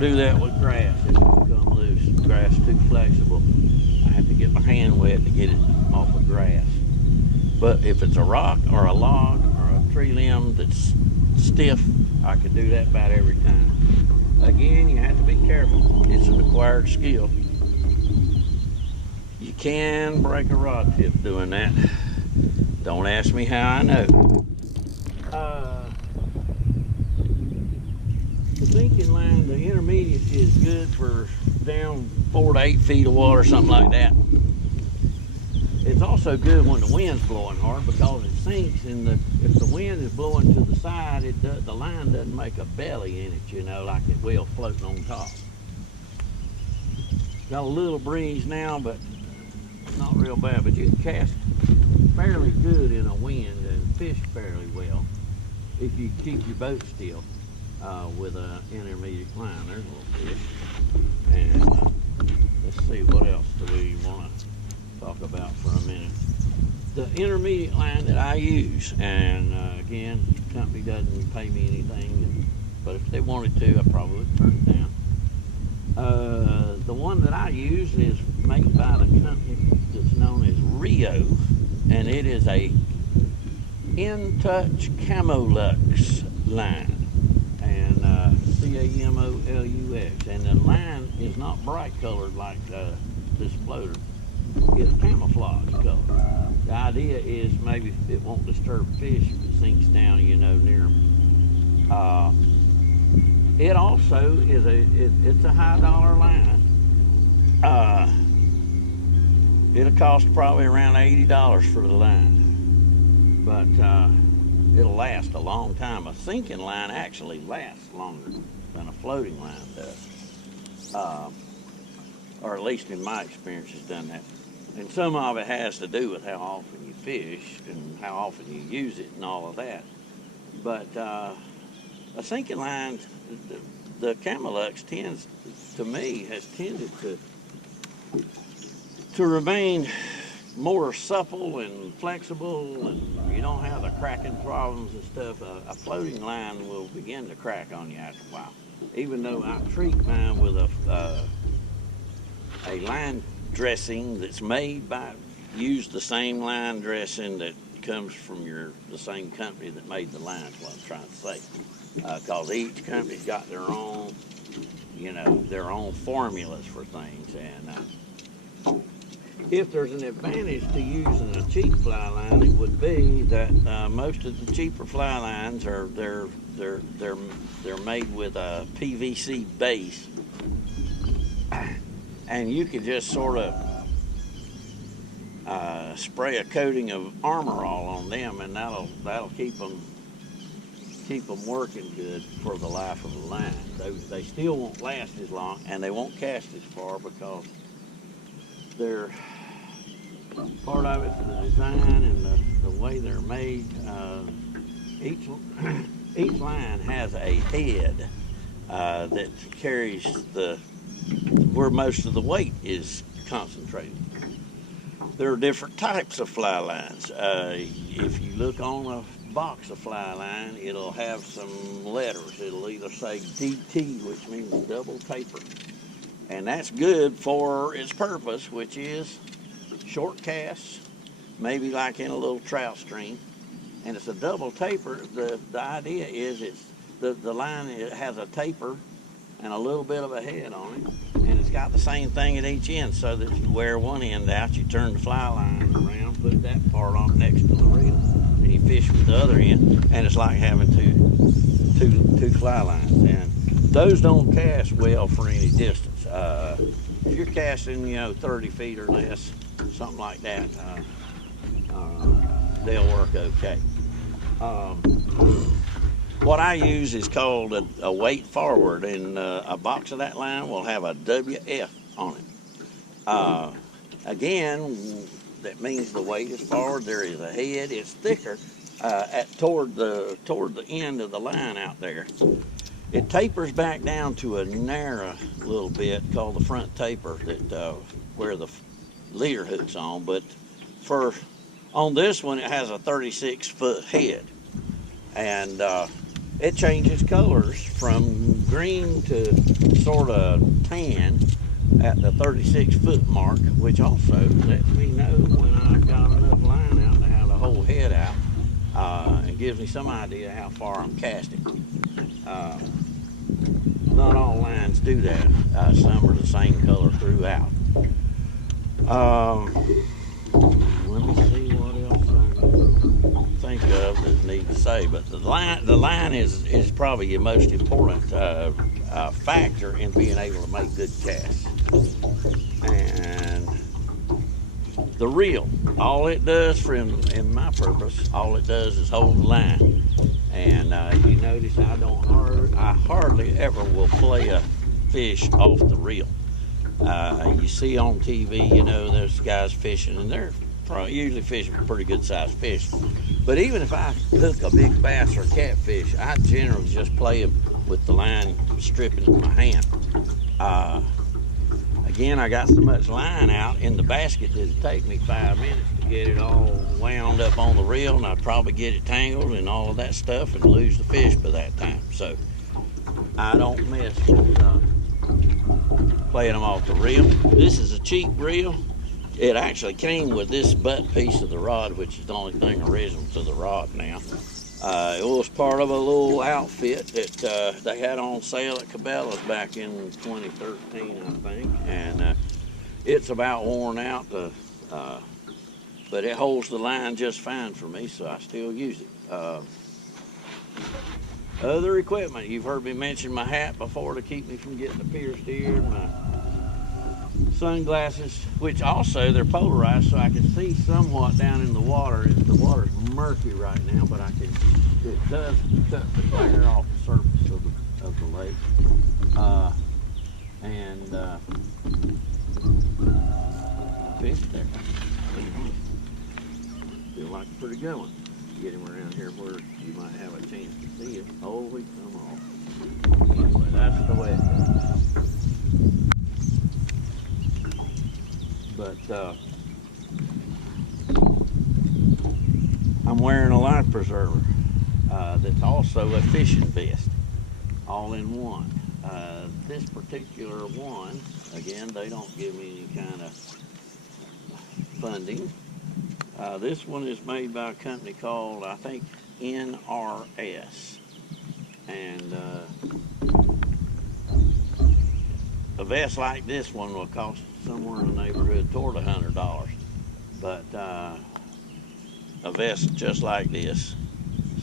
do that with grass. It will come loose. Grass too flexible. I have to get my hand wet to get it off of grass. But if it's a rock or a log or a tree limb that's stiff, I can do that about every time. Again, you have to be careful. It's an acquired skill. You can break a rod tip doing that. Don't ask me how I know. The sinking line, the intermediate, is good for down 4 to 8 feet of water, something like that. It's also good when the wind's blowing hard because it sinks, and if the wind is blowing to the side, the line doesn't make a belly in it, you know, like it will floating on top. Got a little breeze now, but not real bad. But you can cast fairly good in a wind and fish fairly well if you keep your boat still with an intermediate line. There's a little fish. And let's see, what else do we want to talk about for a minute? The intermediate line that I use, and again, the company doesn't pay me anything, but if they wanted to, I probably would turn it down. The one that I use is made by the company that's known as Rio, and it is a In Touch Camolux line, and Camolux, and the line is not bright colored like this floater. It's camouflage color. The idea is maybe it won't disturb fish if it sinks down, you know, near them. It also is it's a high dollar line. It'll cost probably around $80 for the line, but it'll last a long time. A sinking line actually lasts longer than a floating line does, or at least in my experience has done that. And some of it has to do with how often you fish and how often you use it and all of that. But a sinking line, the Camolux tends, to me, has tended to remain more supple and flexible, and you don't have the cracking problems and stuff. A floating line will begin to crack on you after a while. Even though I treat mine with a line dressing that's made by, use the same line dressing that comes from the same company that made the lines, what I'm trying to say. Because each company's got their own, you know, their own formulas for things. And if there's an advantage to using a cheap fly line, it would be that most of the cheaper fly lines are they're made with a PVC base, and you can just sort of spray a coating of Armor All on them, and that'll keep them working good for the life of the line. They still won't last as long, and they won't cast as far because they're part of it's the design and the way they're made. Each line has a head that carries where most of the weight is concentrated. There are different types of fly lines. If you look on a box of fly line, it'll have some letters. It'll either say DT, which means double taper, and that's good for its purpose, which is short casts, maybe like in a little trout stream. And it's a double taper. The idea is the line, it has a taper and a little bit of a head on it, and it's got the same thing at each end, so that if you wear one end out, you turn the fly line around, put that part on next to the reel, and you fish with the other end, and it's like having two fly lines. And those don't cast well for any distance. If you're casting, 30 feet or less, something like that, they'll work okay. What I use is called a weight forward, and a box of that line will have a WF on it. Again, that means the weight is forward. There is a head. It's thicker toward the end of the line out there. It tapers back down to a narrow little bit called the front taper, that where the leader hook's on. But on this one, it has a 36-foot head, and it changes colors from green to sort of tan at the 36-foot mark, which also lets me know when I've got enough line out to have the whole head out, and gives me some idea how far I'm casting. Not all lines do that. Some are the same color throughout. Let me see what else I can think of that need to say. But the line is probably your most important factor in being able to make good casts. And the reel, all it does in my purpose, all it does is hold the line. And you notice I hardly ever will play a fish off the reel. You see on TV, there's guys fishing, and they're usually fishing for pretty good sized fish. But even if I hook a big bass or catfish, I generally just play them with the line stripping in my hand. Again, I got so much line out in the basket that it'd take me 5 minutes to get it all wound up on the reel, and I'd probably get it tangled and all of that stuff and lose the fish by that time. So I don't mess with playing them off the reel. This is a cheap reel. It actually came with this butt piece of the rod, which is the only thing original to the rod now. It was part of a little outfit that they had on sale at Cabela's back in 2013, I think. And it's about worn out, but it holds the line just fine for me, so I still use it. Other equipment, you've heard me mention my hat before to keep me from getting the pierced ear, and my sunglasses, which also they're polarized, so I can see somewhat down in the water. The water's murky right now, but it does cut the glare off the surface of the lake. Fish there. Feel like a pretty good one. Get him around here where you might have a chance to see it. Oh, we come off. Anyway, that's the way it goes. But I'm wearing a life preserver that's also a fishing vest, all in one. This particular one, again, they don't give me any kind of funding. This one is made by a company called, I think, NRS. And a vest like this one will cost somewhere in the neighborhood toward $100. But a vest just like this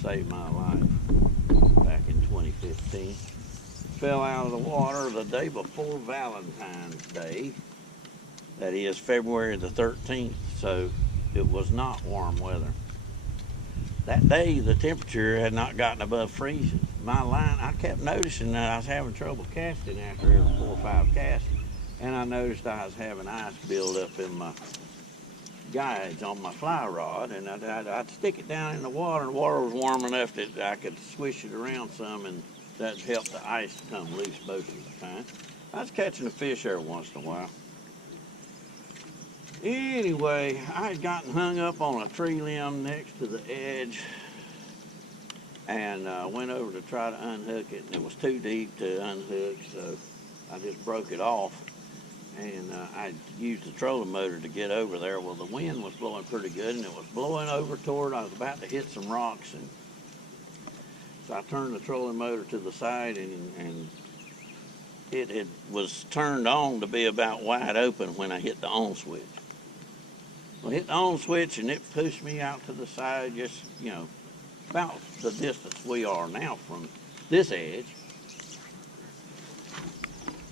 saved my life back in 2015. Fell out of the water the day before Valentine's Day. That is February the 13th, so it was not warm weather. That day, the temperature had not gotten above freezing. My line, I kept noticing that I was having trouble casting after every 4 or 5 casts, and I noticed I was having ice build up in my guides on my fly rod, and I'd stick it down in the water, and the water was warm enough that I could swish it around some, and that helped the ice come loose most of the time. I was catching a fish every once in a while. Anyway, I had gotten hung up on a tree limb next to the edge and went over to try to unhook it, and it was too deep to unhook, so I just broke it off, and I used the trolling motor to get over there. Well, the wind was blowing pretty good, and it was blowing over toward, I was about to hit some rocks, and so I turned the trolling motor to the side, and it was turned on to be about wide open when I hit the on switch. Well, hit the on switch, and it pushed me out to the side, just, about the distance we are now from this edge.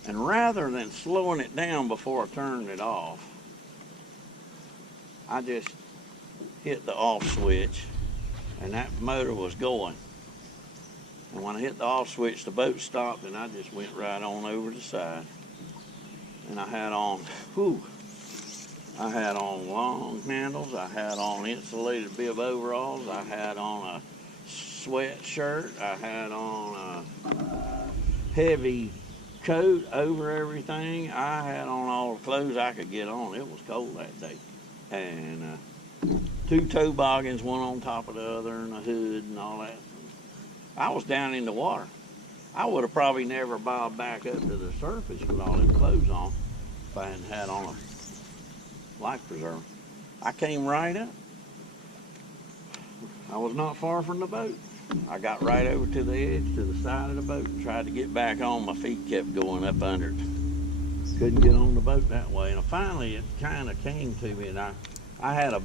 And rather than slowing it down before I turned it off, I just hit the off switch, and that motor was going. And when I hit the off switch, the boat stopped, and I just went right on over the side. And I had on, long handles, I had on insulated bib overalls, I had on a sweatshirt, I had on a heavy coat over everything. I had on all the clothes I could get on. It was cold that day. And 2 toboggans, one on top of the other, and a hood and all that. I was down in the water. I would have probably never bobbed back up to the surface with all them clothes on if I hadn't had on a life preserver. I came right up. I was not far from the boat. I got right over to the edge, to the side of the boat, and tried to get back on. My feet kept going up under it. Couldn't get on the boat that way. And finally, it kind of came to me, and I had a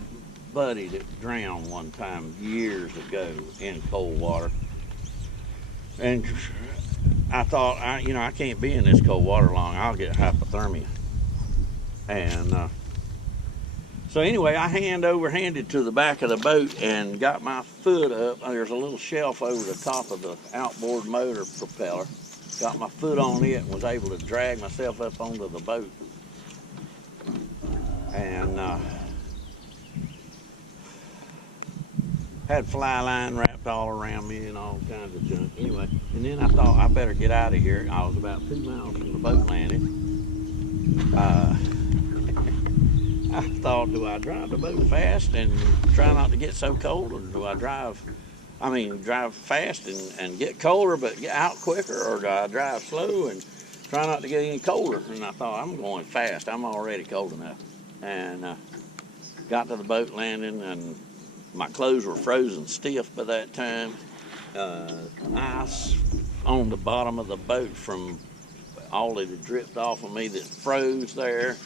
buddy that drowned one time years ago in cold water. And I thought, I can't be in this cold water long. I'll get hypothermia. And so anyway, I handed to the back of the boat and got my foot up. There's a little shelf over the top of the outboard motor propeller. Got my foot on it and was able to drag myself up onto the boat. And had fly line wrapped all around me and all kinds of junk. Anyway, and then I thought I better get out of here. I was about 2 miles from the boat landing. I thought, do I drive the boat fast and try not to get so cold, or do I drive fast and get colder but get out quicker, or do I drive slow and try not to get any colder? And I thought, I'm going fast. I'm already cold enough. And got to the boat landing, and my clothes were frozen stiff by that time. Ice on the bottom of the boat from all that had dripped off of me that froze there.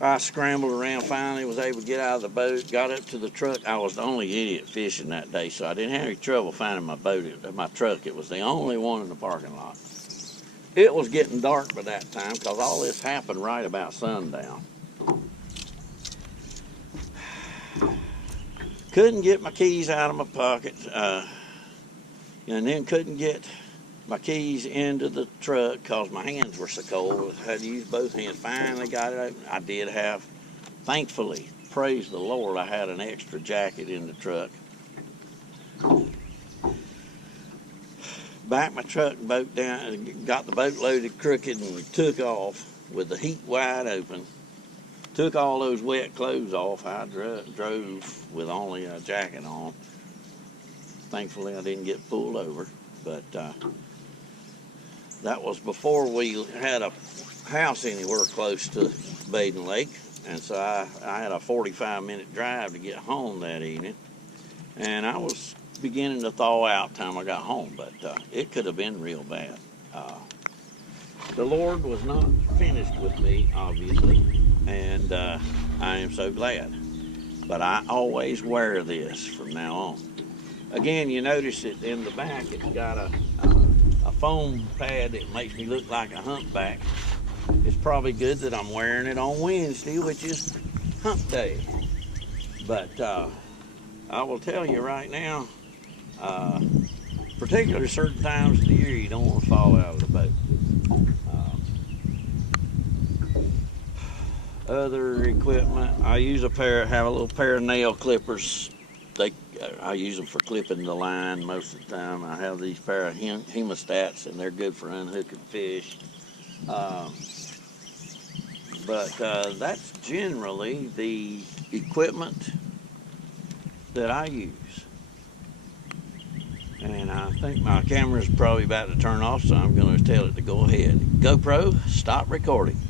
I scrambled around, finally was able to get out of the boat, got up to the truck. I was the only idiot fishing that day, so I didn't have any trouble finding my truck. It was the only one in the parking lot. It was getting dark by that time because all this happened right about sundown. Couldn't get my keys out of my pocket, and then couldn't get my keys into the truck because my hands were so cold. I had to use both hands. Finally got it open. I did have, thankfully, praise the Lord, I had an extra jacket in the truck. Backed my truck and boat down, got the boat loaded crooked, and took off with the heat wide open. Took all those wet clothes off. I drove with only a jacket on. Thankfully, I didn't get pulled over, but that was before we had a house anywhere close to Baden Lake, and so I had a 45-minute drive to get home that evening, and I was beginning to thaw out time I got home, but it could have been real bad. The Lord was not finished with me, obviously, and I am so glad. But I always wear this from now on. Again, you notice it in the back, it's got a foam pad that makes me look like a humpback. It's probably good that I'm wearing it on Wednesday, which is hump day. But I will tell you right now, particularly certain times of the year, you don't want to fall out of the boat. Other equipment, I have a little pair of nail clippers. I use them for clipping the line most of the time. I have these pair of hemostats, and they're good for unhooking fish. But that's generally the equipment that I use. And I think my camera's probably about to turn off, so I'm going to tell it to go ahead. GoPro, stop recording.